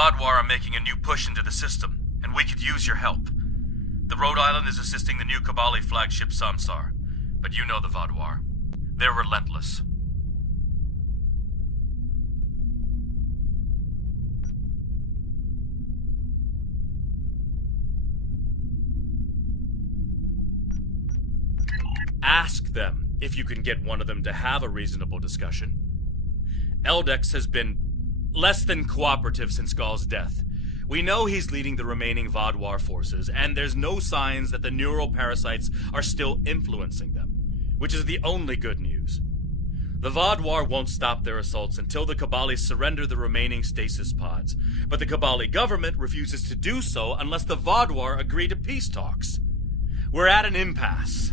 Vaadwaur are making a new push into the system, and we could use your help. The Rhode Island is assisting the new Kabali flagship Samsar, but you know the Vaadwaur. They're relentless. Ask them if you can get one of them to have a reasonable discussion. Eldex has been less than cooperative since Ghaul's death. We know he's leading the remaining Vaadwaur forces, and there's no signs that the neural parasites are still influencing them, which is the only good news. The Vaadwaur won't stop their assaults until the Kabali surrender the remaining stasis pods, but the Kabali government refuses to do so unless the Vaadwaur agree to peace talks. We're at an impasse.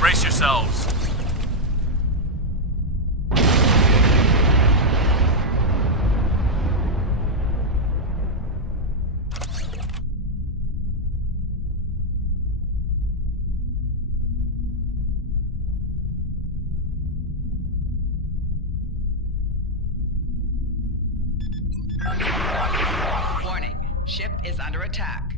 Brace yourselves. Warning, ship is under attack.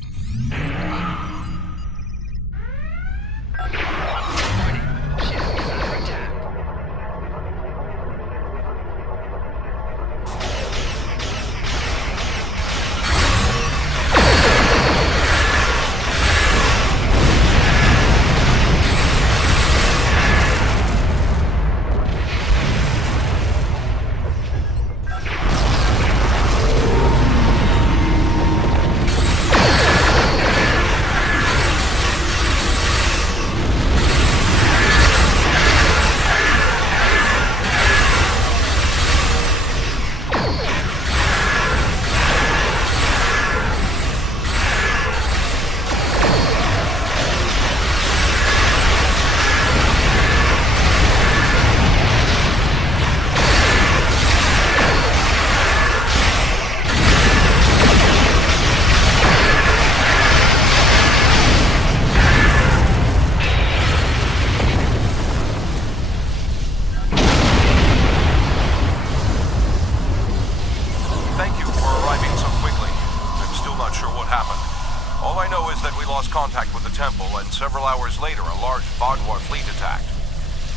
Contact with the temple, and several hours later a large Vaadwaur fleet attacked.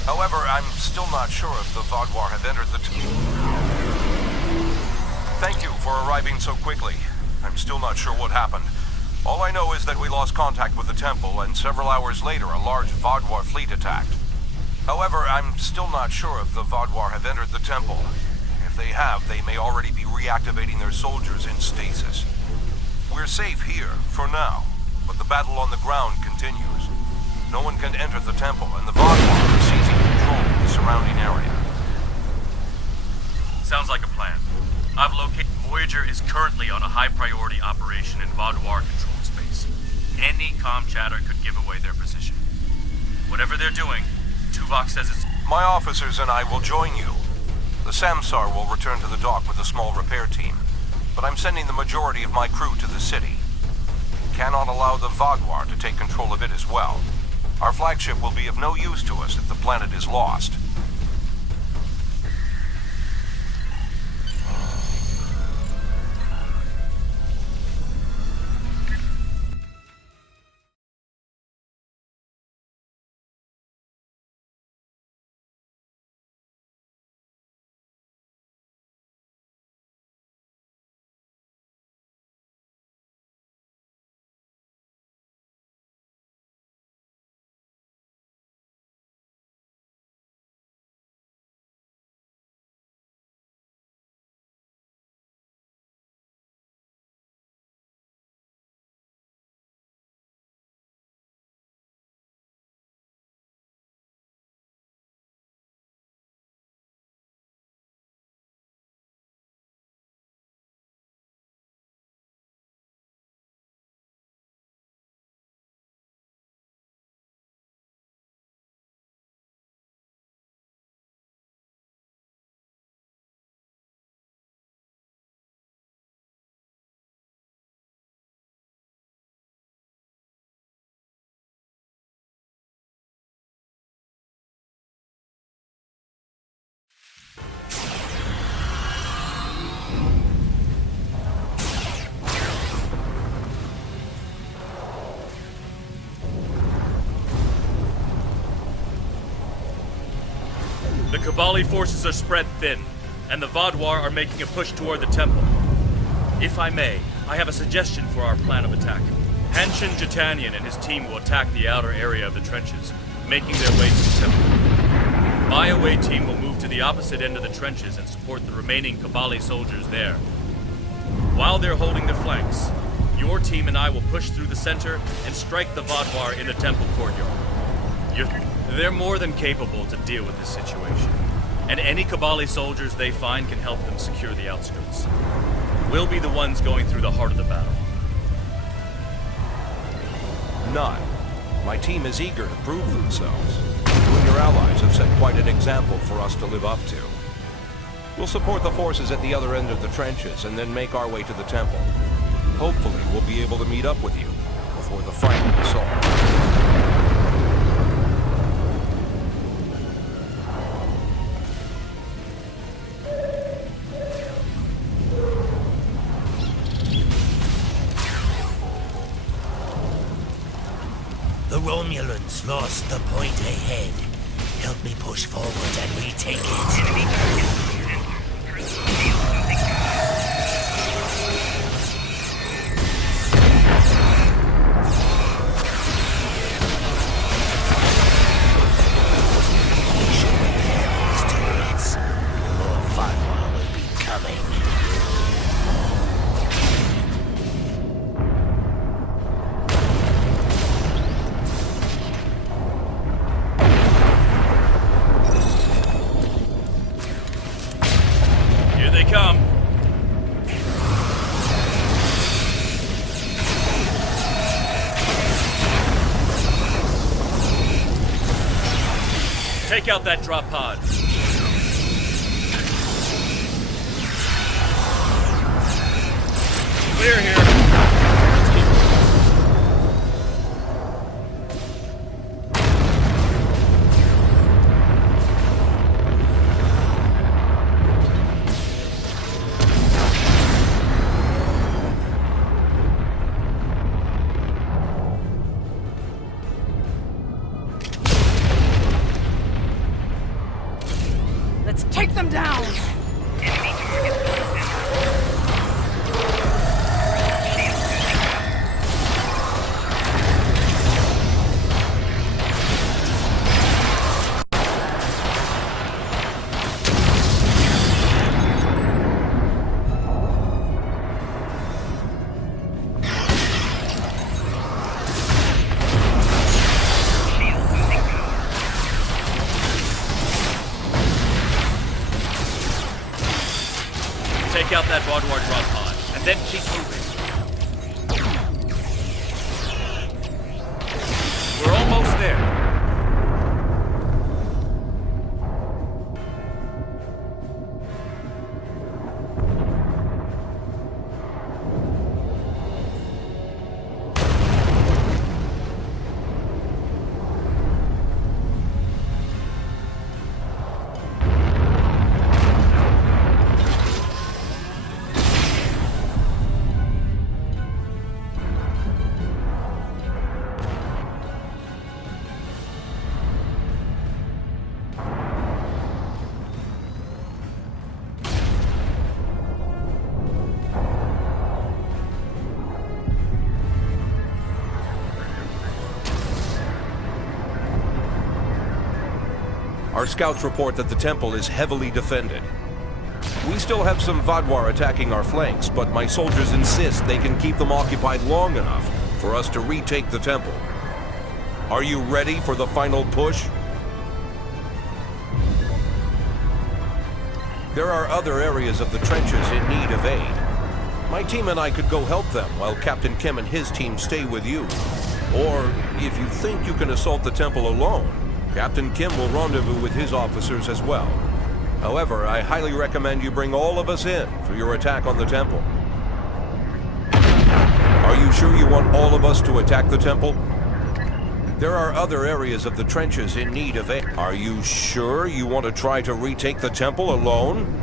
However, I'm still not sure if the Vaadwaur have entered the Thank you for arriving so quickly. I'm still not sure what happened. All I know is that we lost contact with the temple, and several hours later a large Vaadwaur fleet attacked. However, I'm still not sure if the Vaadwaur have entered the temple. If they have, they may already be reactivating their soldiers in stasis. We're safe here, for now. But the battle on the ground continues. No one can enter the temple, and the Vaadwaur are seizing control of the surrounding area. Sounds like a plan. I've located... Voyager is currently on a high-priority operation in Vaadwaur-controlled space. Any comm chatter could give away their position. Whatever they're doing, Tuvok says it's... My officers and I will join you. The Samsar will return to the dock with a small repair team, but I'm sending the majority of my crew to the city. Cannot allow the Vaadwaur to take control of it as well. Our flagship will be of no use to us if the planet is lost. The Kabali forces are spread thin, and the Vaadwaur are making a push toward the temple. If I may, I have a suggestion for our plan of attack. Hanshin Jitanian and his team will attack the outer area of the trenches, making their way to the temple. My away team will move to the opposite end of the trenches and support the remaining Kabali soldiers there. While they're holding the flanks, your team and I will push through the center and strike the Vaadwaur in the temple courtyard. They're more than capable to deal with this situation, and any Kabali soldiers they find can help them secure the outskirts. We'll be the ones going through the heart of the battle. None. My team is eager to prove themselves. You and your allies have set quite an example for us to live up to. We'll support the forces at the other end of the trenches and then make our way to the temple. Hopefully, we'll be able to meet up with you before the final assault. The Romulans lost the point ahead. Help me push forward and retake it. We should repair these turrets. More Vaadwaur will be coming. Come. Take out that drop pod. Clear here. Let's keep moving. Take them down! Take out that Vaadwaur drop pod, and then keep moving. We're almost there. Our scouts report that the temple is heavily defended. We still have some Vaadwaur attacking our flanks, but my soldiers insist they can keep them occupied long enough for us to retake the temple. Are you ready for the final push? There are other areas of the trenches in need of aid. My team and I could go help them while Captain Kim and his team stay with you. Or, if you think you can assault the temple alone, Captain Kim will rendezvous with his officers as well. However, I highly recommend you bring all of us in for your attack on the temple. Are you sure you want all of us to attack the temple? There are other areas of the trenches in need of aid. Are you sure you want to try to retake the temple alone?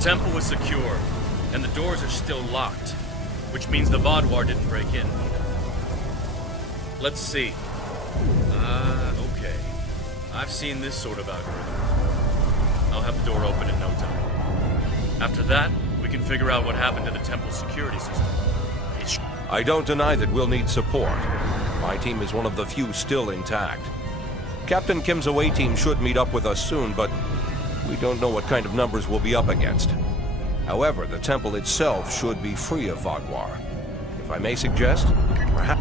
temple was secure, and the doors are still locked, which means the Vaadwaur didn't break in either. Let's see. Okay. I've seen this sort of algorithm before. I'll have the door open in no time. After that, we can figure out what happened to the temple's security system. I don't deny that we'll need support. My team is one of the few still intact. Captain Kim's away team should meet up with us soon, but we don't know what kind of numbers we'll be up against. However, the temple itself should be free of Vaadwaur. If I may suggest, perhaps...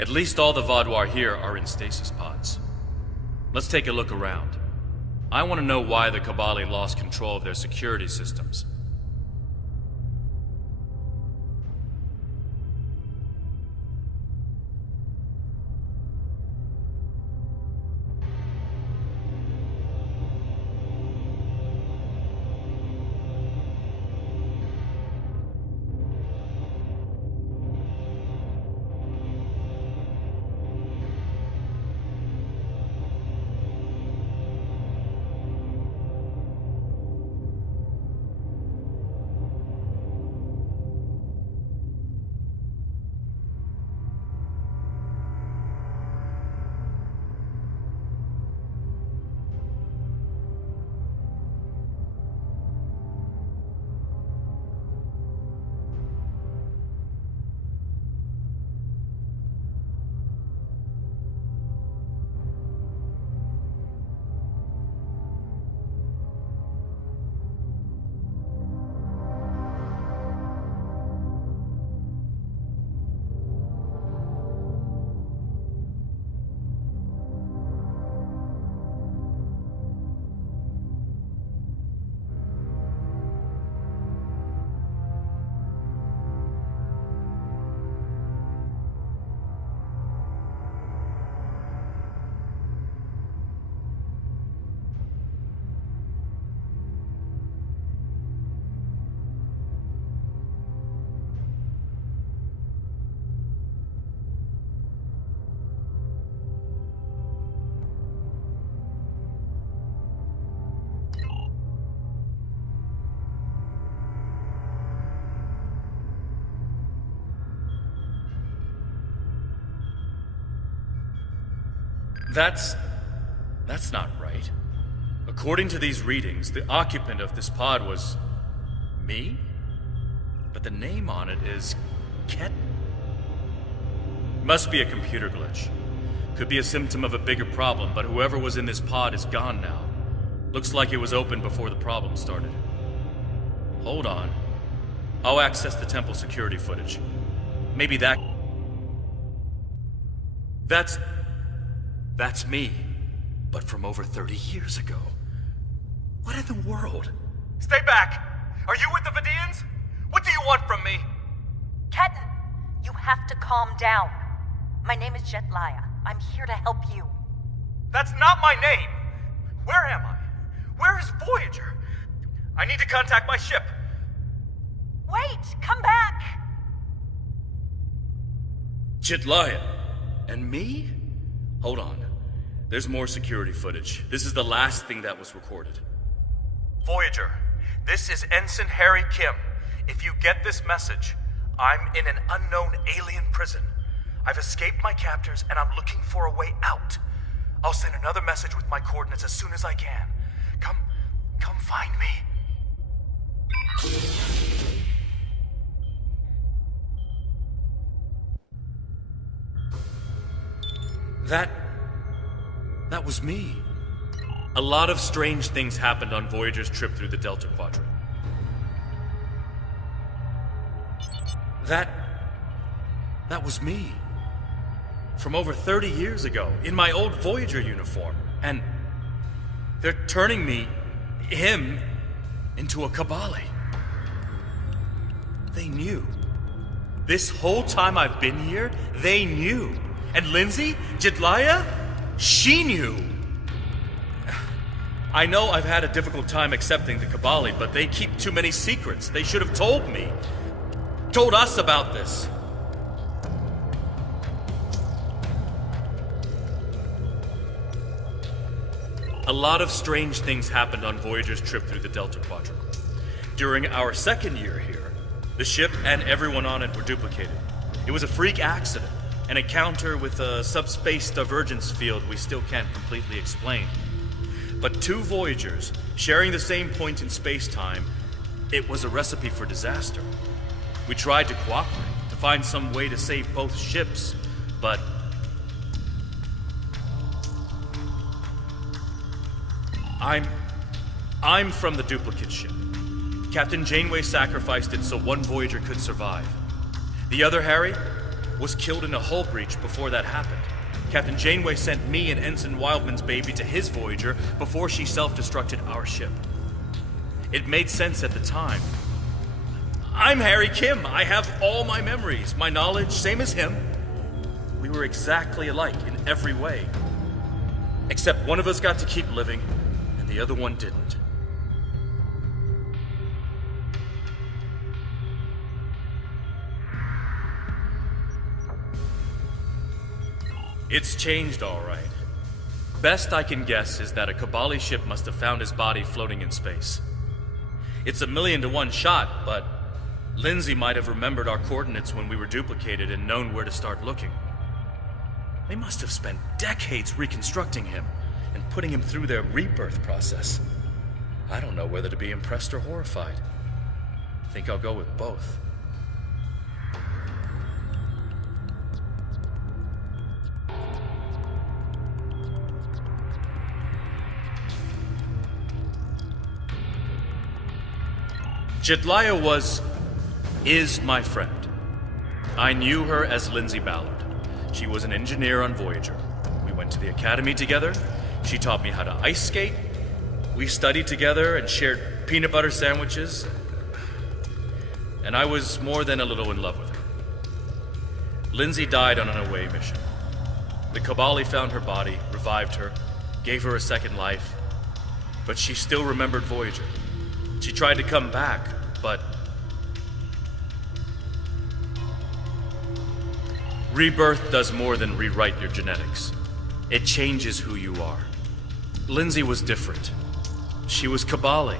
At least all the Vaadwaur here are in stasis pods. Let's take a look around. I want to know why the Kabali lost control of their security systems. That's not right. According to these readings, the occupant of this pod was... me? But the name on it is... Ket? Must be a computer glitch. Could be a symptom of a bigger problem, but whoever was in this pod is gone now. Looks like it was open before the problem started. Hold on. I'll access the temple security footage. Maybe that... That's me. But from over 30 years ago. What in the world? Stay back! Are you with the Vidians? What do you want from me? Ketan, you have to calm down. My name is Jetlaya. I'm here to help you. That's not my name! Where am I? Where is Voyager? I need to contact my ship. Wait! Come back! Jetlaya? And me? Hold on. There's more security footage. This is the last thing that was recorded. Voyager, This is Ensign Harry Kim. If you get this message, I'm in an unknown alien prison. I've escaped my captors and I'm looking for a way out. I'll send another message with my coordinates as soon as I can. Come find me. That was me. A lot of strange things happened on Voyager's trip through the Delta Quadrant. That was me. From over 30 years ago, in my old Voyager uniform. And they're turning him, into a Kabali. They knew. This whole time I've been here, they knew. And Lindsay, Jedliah, she knew. I know I've had a difficult time accepting the Kabali, but they keep too many secrets. They should have told me. Told us about this. A lot of strange things happened on Voyager's trip through the Delta Quadrant. During our second year here, the ship and everyone on it were duplicated. It was a freak accident, an encounter with a subspace divergence field we still can't completely explain. But two Voyagers, sharing the same point in space-time, it was a recipe for disaster. We tried to cooperate, to find some way to save both ships, but I'm from the duplicate ship. Captain Janeway sacrificed it so one Voyager could survive. The other, Harry, was killed in a hull breach before that happened. Captain Janeway sent me and Ensign Wildman's baby to his Voyager before she self-destructed our ship. It made sense at the time. I'm Harry Kim. I have all my memories, my knowledge, same as him. We were exactly alike in every way. Except one of us got to keep living, and the other one didn't. It's changed, all right. Best I can guess is that a Kabali ship must have found his body floating in space. It's a 1,000,000 to 1 shot, but Lindsay might have remembered our coordinates when we were duplicated and known where to start looking. They must have spent decades reconstructing him and putting him through their rebirth process. I don't know whether to be impressed or horrified. I think I'll go with both. Jedliah is my friend. I knew her as Lindsay Ballard. She was an engineer on Voyager. We went to the academy together. She taught me how to ice skate. We studied together and shared peanut butter sandwiches. And I was more than a little in love with her. Lindsay died on an away mission. The Kabali found her body, revived her, gave her a second life. But she still remembered Voyager. She tried to come back, but rebirth does more than rewrite your genetics. It changes who you are. Lindsay was different. She was Kabali.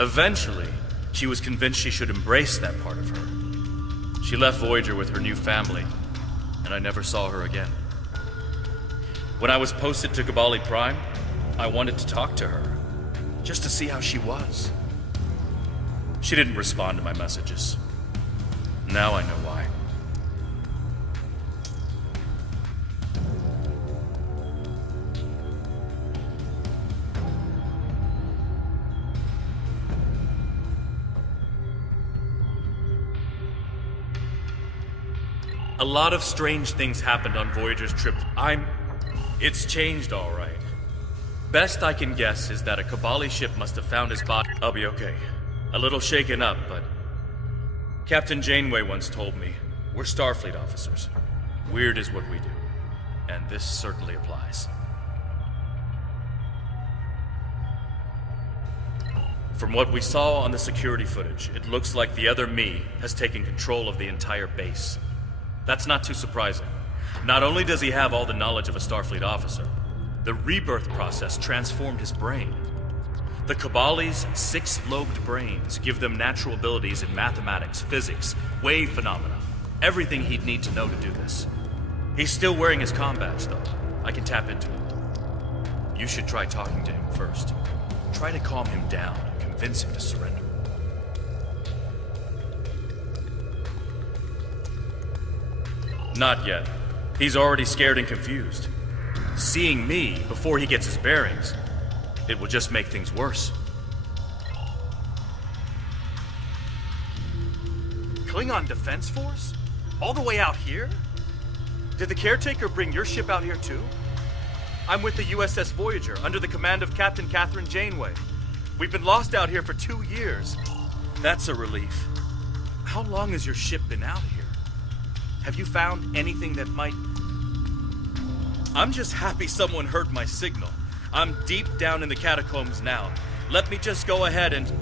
Eventually, she was convinced she should embrace that part of her. She left Voyager with her new family, and I never saw her again. When I was posted to Kabali Prime, I wanted to talk to her, just to see how she was. She didn't respond to my messages. Now I know why. A lot of strange things happened on Voyager's trip. It's changed, all right. Best I can guess is that a Kabali ship must have found his body. I'll be okay. A little shaken up, but Captain Janeway once told me, we're Starfleet officers. Weird is what we do. And this certainly applies. From what we saw on the security footage, it looks like the other me has taken control of the entire base. That's not too surprising. Not only does he have all the knowledge of a Starfleet officer, the rebirth process transformed his brain. The Cabali's six-lobed brains give them natural abilities in mathematics, physics, wave phenomena, everything he'd need to know to do this. He's still wearing his comm badge, though. I can tap into it. You should try talking to him first. Try to calm him down and convince him to surrender. Not yet. He's already scared and confused. Seeing me before he gets his bearings, it will just make things worse. Klingon Defense Force? All the way out here? Did the caretaker bring your ship out here too? I'm with the USS Voyager, under the command of Captain Catherine Janeway. We've been lost out here for 2 years. That's a relief. How long has your ship been out here? Have you found anything that might... I'm just happy someone heard my signal. I'm deep down in the catacombs now. Let me just go ahead and...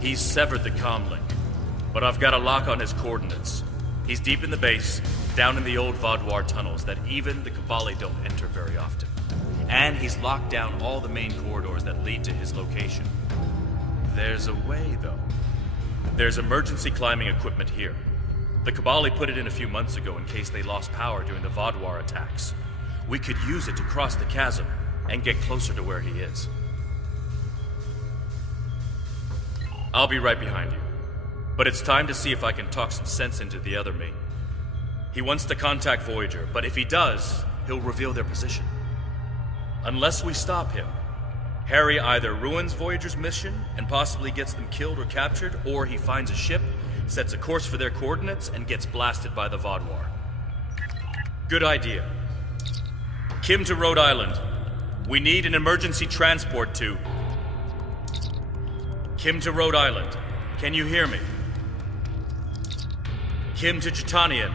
He's severed the comm link, but I've got a lock on his coordinates. He's deep in the base, down in the old Vaadwaur tunnels that even the Cabali don't enter very often. And he's locked down all the main corridors that lead to his location. There's a way, though. There's emergency climbing equipment here. The Cabali put it in a few months ago in case they lost power during the Vaadwaur attacks. We could use it to cross the chasm and get closer to where he is. I'll be right behind you. But it's time to see if I can talk some sense into the other me. He wants to contact Voyager, but if he does, he'll reveal their position. Unless we stop him, Harry either ruins Voyager's mission and possibly gets them killed or captured, or he finds a ship, sets a course for their coordinates, and gets blasted by the Vaadwaur. Good idea. Kim to Rhode Island. We need an emergency transport to... Kim to Rhode Island. Can you hear me? Kim to Chitanian.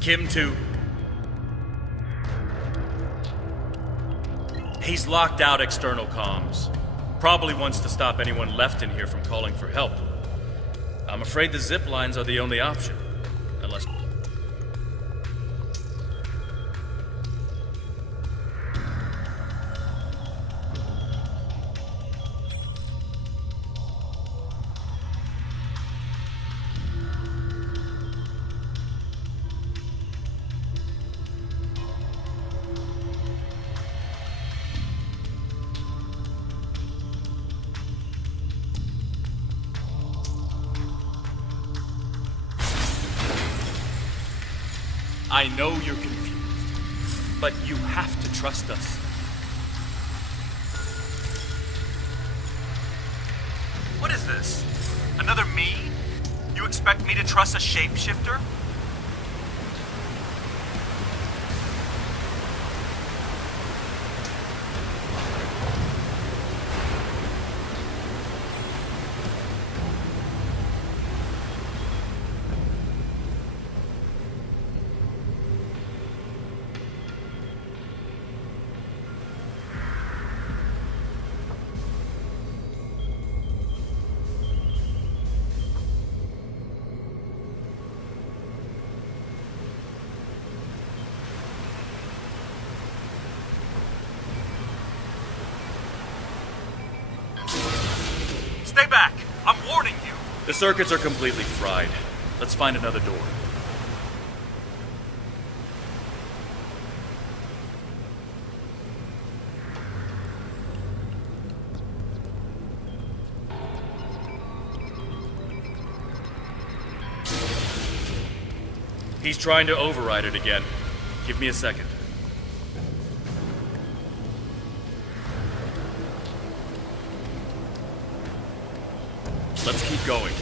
Kim to... He's locked out external comms. Probably wants to stop anyone left in here from calling for help. I'm afraid the zip lines are the only option. Unless... I know you're confused, but you have to trust us. What is this? Another me? You expect me to trust a shapeshifter? Stay back! I'm warning you! The circuits are completely fried. Let's find another door. He's trying to override it again. Give me a second. Let's keep going.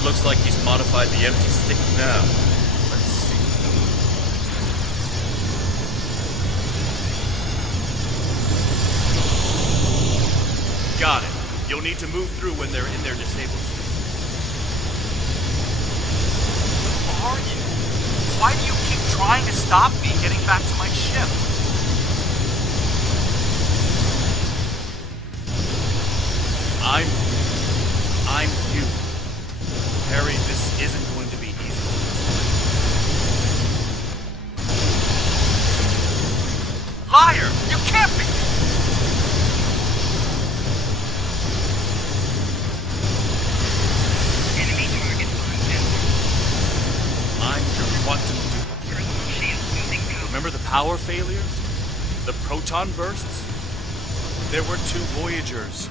It looks like he's modified the empty stick now. Let's see. Got it. You'll need to move through when they're in their disabled state. Who are you? Why do you keep trying to stop me getting back to my ship? I'm you. Harry, this isn't going to be easy. Liar! You can't be! Enemy target on sensor. I'm your quantum dupe. Personal shield losing power. Remember the power failures? The proton bursts? There were 2 Voyagers.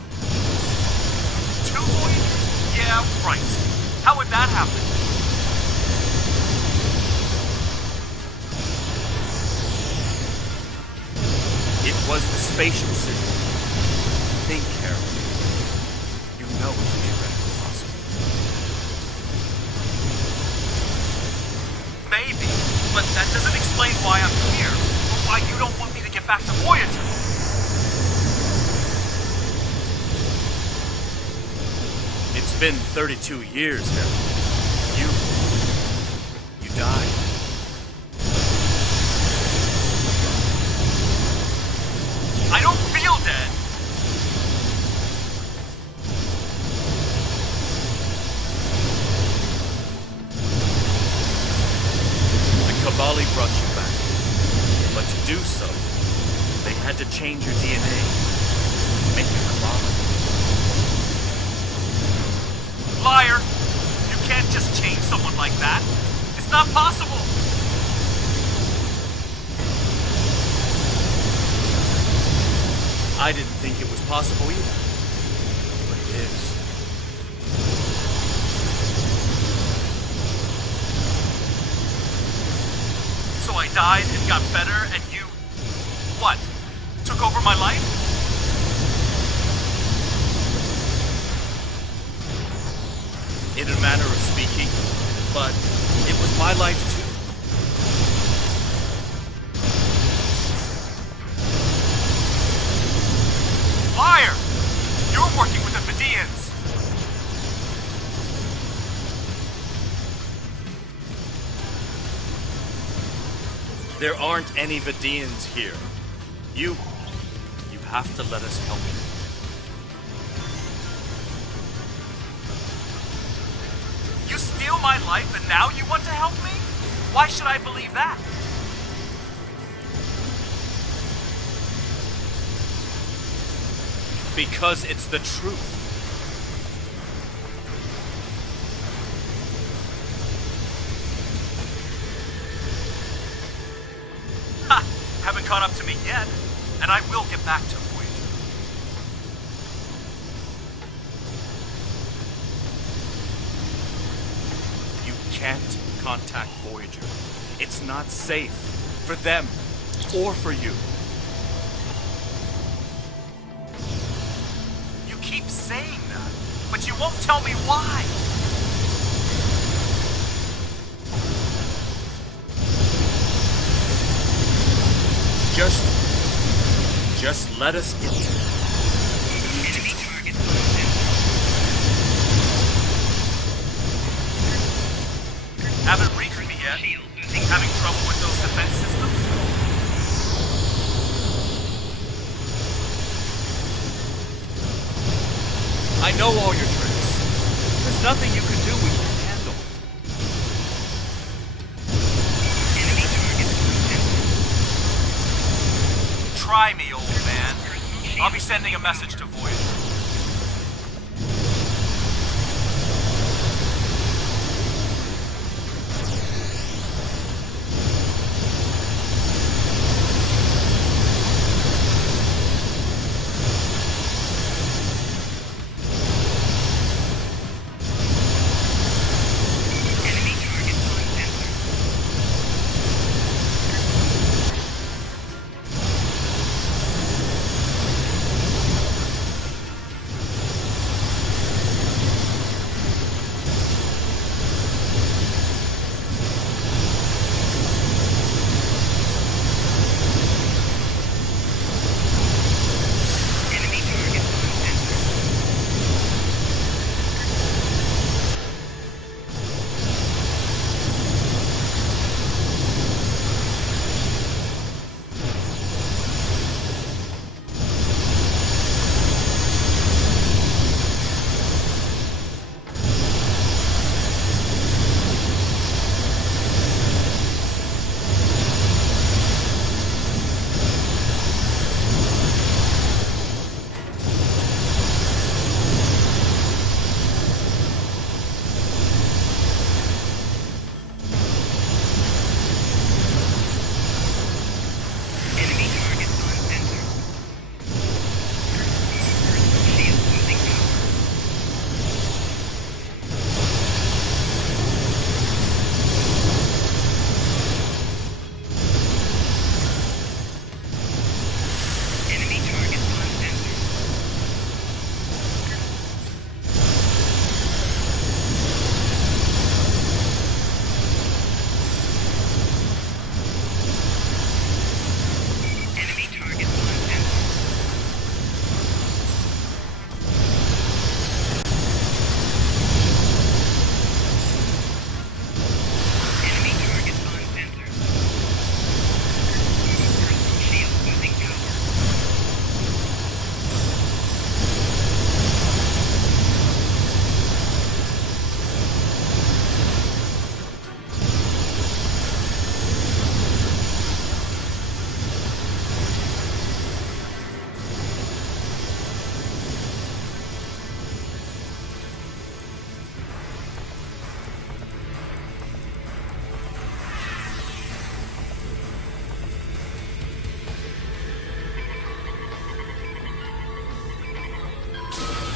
2 Voyagers? Yeah, right. How would that happen? It was the spatial signal. Think, Harry. You know it's theoretically possible. Maybe, but that doesn't explain why I'm here, or why you don't want me to get back to Voyager. It's been 32 years, Harry. You died. I don't feel dead. The Kabali brought you back. But to do so, they had to change your DNA. Make you Kabali. Liar! You can't just change someone like that. It's not possible. I didn't think it was possible either. But it is. So I died and got better, and you... what? Took over my life? In a manner of speaking, but it was my life too. Liar! You're working with the Vidians. There aren't any Vidians here. You have to let us help you. You steal my life and now you want to help me? Why should I believe that? Because it's the truth. Ha! Haven't caught up to me yet, and I will get back to Voyager. You can't contact Voyager. It's not safe for them or for you. You keep saying that, but you won't tell me why. Just let us into it. Enemy target on sensor. Haven't reached me yet. Shield losing Having trouble with those defense systems? I know all your tricks. There's nothing you can do we can't handle. enemy target on sensor. Try me, old man. I'll be sending a message to Voyager. Enemy target on sensor.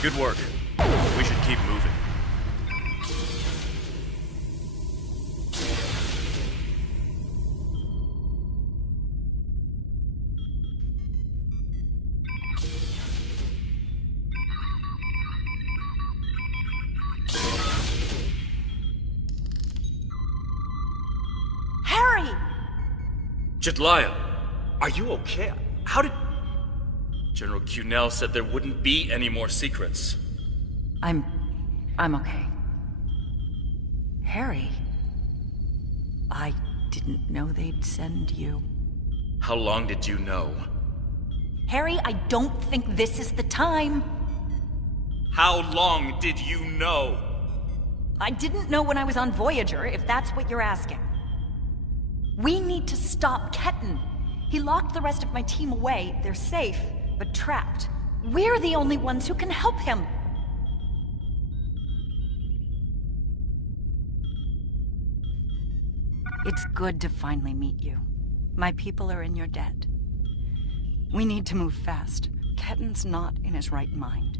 Good work. We should keep moving. Harry! Jedliah, are you okay? How did... General Cunell said there wouldn't be any more secrets. I'm okay. Harry, I didn't know they'd send you. How long did you know? Harry, I don't think this is the time. How long did you know? I didn't know when I was on Voyager, if that's what you're asking. We need to stop Ketan. He locked the rest of my team away. They're safe, but trapped. We're the only ones who can help him. It's good to finally meet you. My people are in your debt. We need to move fast. Ketan's not in his right mind.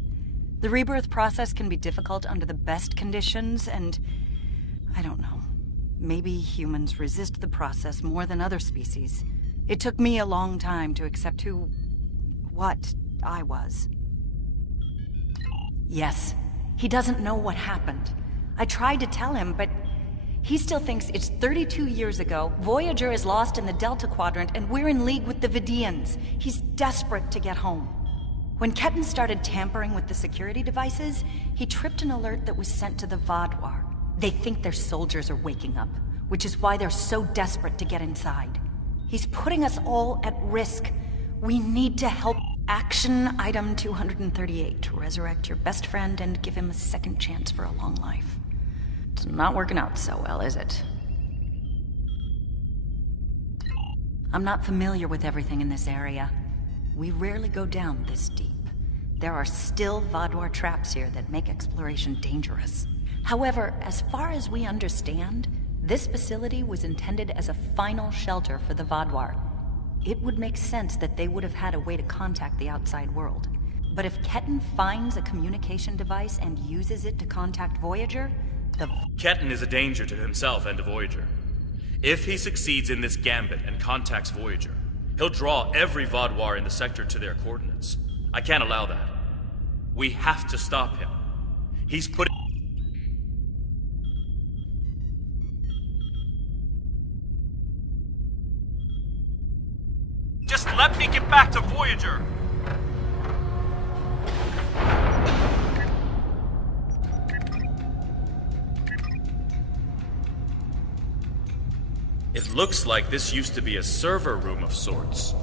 The rebirth process can be difficult under the best conditions, and I don't know. Maybe humans resist the process more than other species. It took me a long time to accept what I was. Yes, he doesn't know what happened. I tried to tell him, but he still thinks it's 32 years ago, Voyager is lost in the Delta Quadrant, and we're in league with the Vidians. He's desperate to get home. When Ketan started tampering with the security devices, he tripped an alert that was sent to the Vaadwaur. They think their soldiers are waking up, which is why they're so desperate to get inside. He's putting us all at risk. We need to help. Action Item 238. Resurrect your best friend and give him a second chance for a long life. It's not working out so well, is it? I'm not familiar with everything in this area. We rarely go down this deep. There are still Vaadwaur traps here that make exploration dangerous. However, as far as we understand, this facility was intended as a final shelter for the Vaadwaur. It would make sense that they would have had a way to contact the outside world. But if Ketan finds a communication device and uses it to contact Voyager, Ketan is a danger to himself and to Voyager. If he succeeds in this gambit and contacts Voyager, he'll draw every Vaadwaur in the sector to their coordinates. I can't allow that. We have to stop him. He's putting... Just let me get back to Voyager! It looks like this used to be a server room of sorts,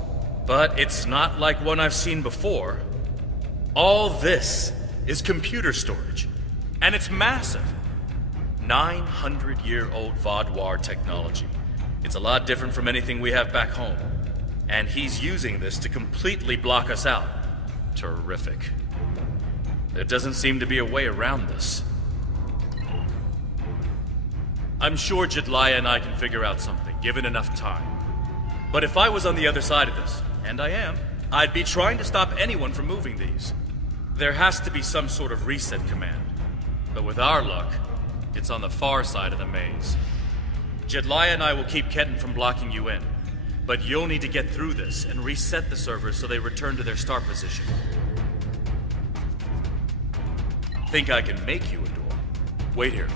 but it's not like one I've seen before. All this is computer storage, and it's massive. 900-year-old Vaadwaur technology. It's a lot different from anything we have back home. And he's using this to completely block us out. Terrific. There doesn't seem to be a way around this. I'm sure Jedliah and I can figure out something, given enough time. But if I was on the other side of this, and I am, I'd be trying to stop anyone from moving these. There has to be some sort of reset command. But with our luck, it's on the far side of the maze. Jedliah and I will keep Ketan from blocking you in. But you'll need to get through this and reset the servers so they return to their start position. Think I can make you a door? Wait here.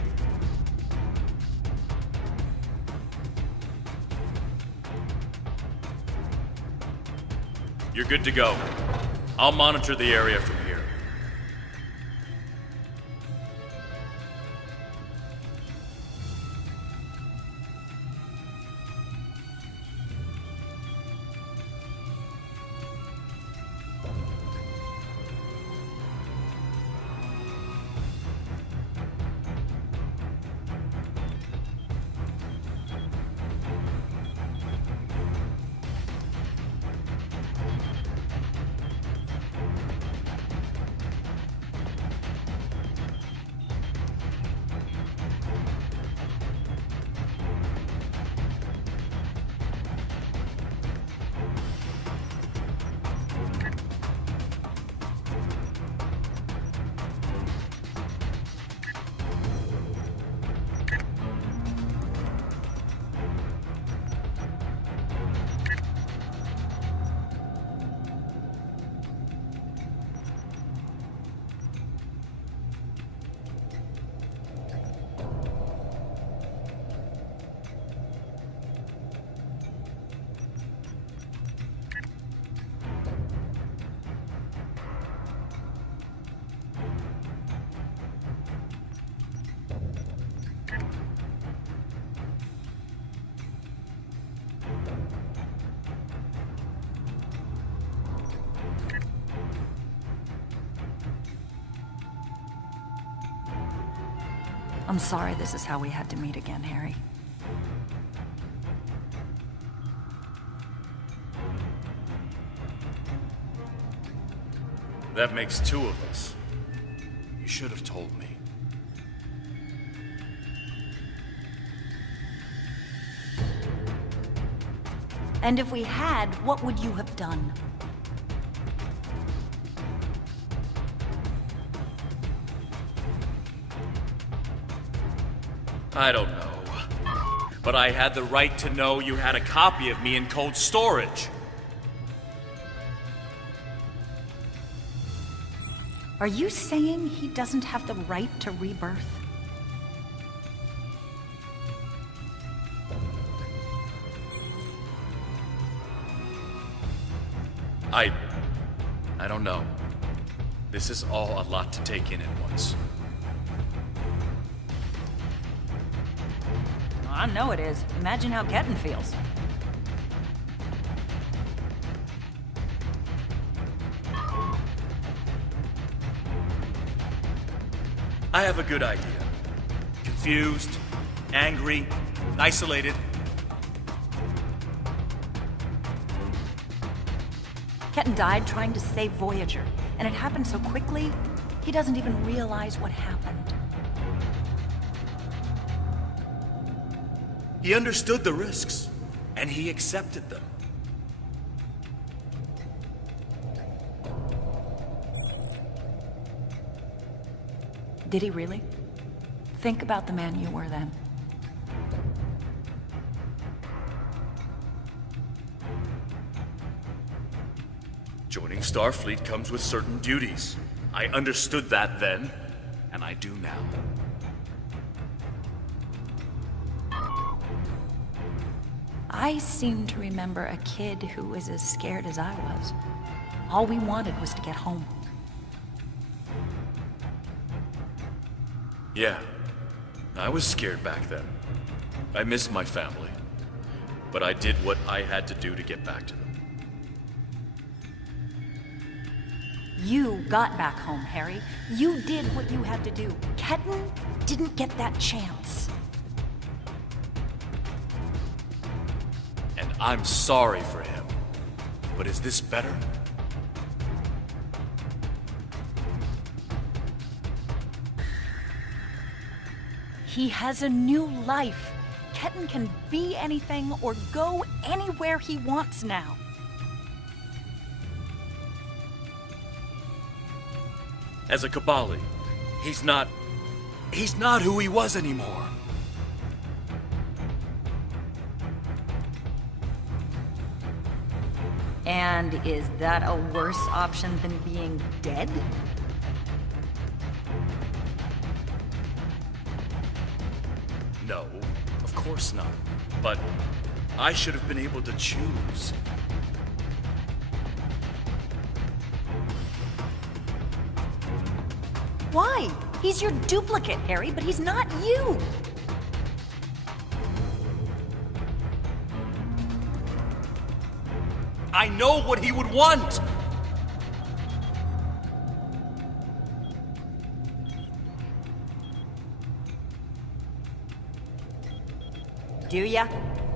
You're good to go. I'll monitor the area from here. I'm sorry this is how we had to meet again, Harry. That makes two of us. You should have told me. And if we had, what would you have done? I don't know. But I had the right to know you had a copy of me in cold storage. Are you saying he doesn't have the right to rebirth? I don't know. This is all a lot to take in at once. I know it is. Imagine how Ketten feels. I have a good idea. Confused, angry, isolated. Ketten died trying to save Voyager, and it happened so quickly, he doesn't even realize what happened. He understood the risks, and he accepted them. Did he really? Think about the man you were then. Joining Starfleet comes with certain duties. I understood that then, and I do now. I seem to remember a kid who was as scared as I was. All we wanted was to get home. Yeah, I was scared back then. I missed my family. But I did what I had to do to get back to them. You got back home, Harry. You did what you had to do. Ketten didn't get that chance. And I'm sorry for him. But is this better? He has a new life. Ketten can be anything or go anywhere he wants now. As a Kabali, he's not who he was anymore. And is that a worse option than being dead? No, of course not. But I should have been able to choose. Why? He's your duplicate, Harry, but he's not you. I know what he would want! Do ya?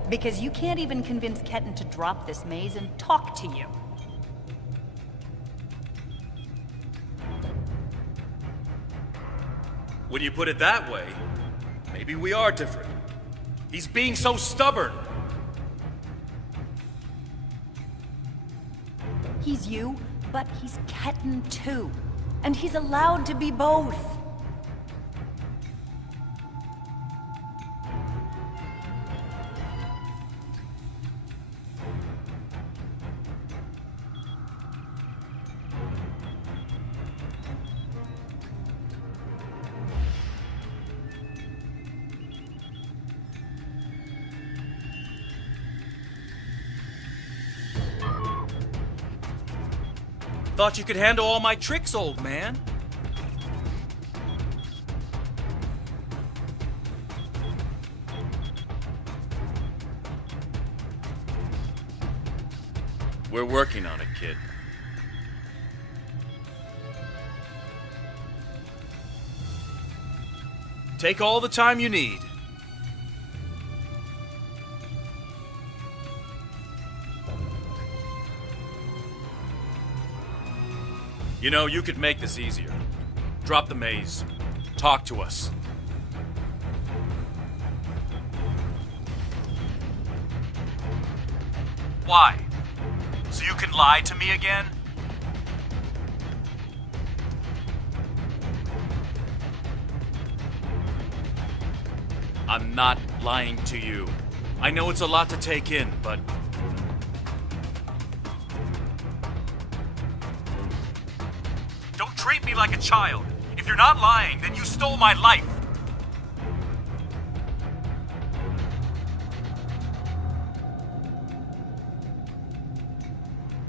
Because you can't even convince Ketten to drop this maze and talk to you. When you put it that way, maybe we are different. He's being so stubborn. He's you, but he's Ketten too. And he's allowed to be both. Thought you could handle all my tricks, old man. We're working on it, kid. Take all the time you need. You know, you could make this easier. Drop the maze. Talk to us. Why? So you can lie to me again? I'm not lying to you. I know it's a lot to take in, but... Don't treat me like a child. If you're not lying, then you stole my life.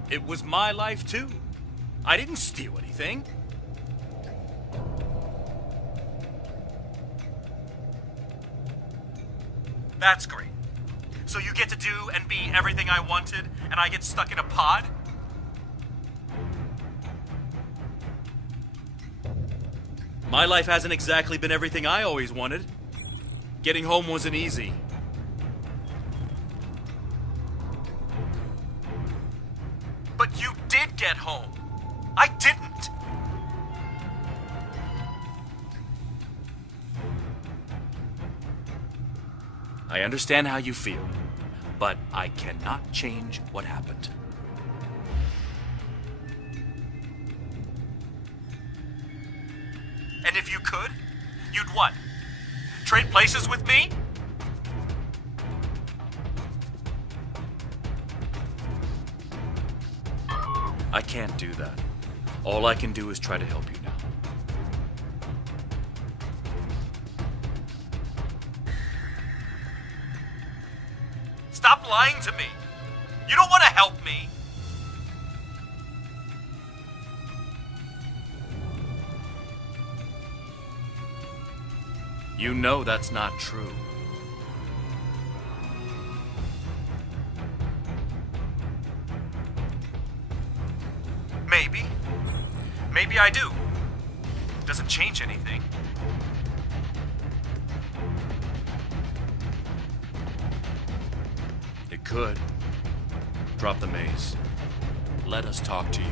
It was my life, too. I didn't steal anything. That's great. So you get to do and be everything I wanted, and I get stuck in a pod? My life hasn't exactly been everything I always wanted. Getting home wasn't easy. But you did get home. I didn't. I understand how you feel, but I cannot change what happened. And if you could, you'd what? Trade places with me? I can't do that. All I can do is try to help you now. Stop lying to me! You don't want to help me! You know that's not true. Maybe. Maybe I do. Doesn't change anything. It could. Drop the maze. Let us talk to you.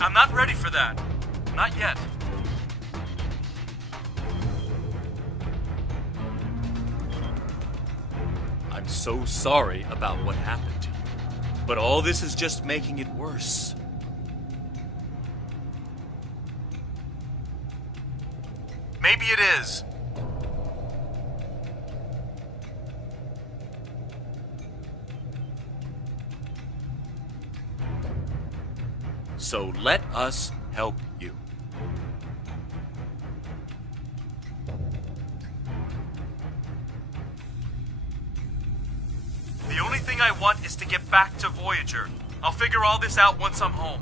I'm not ready for that. Not yet. I'm so sorry about what happened to you. But all this is just making it worse. Maybe it is. So let us help you. The only thing I want is to get back to Voyager. I'll figure all this out once I'm home.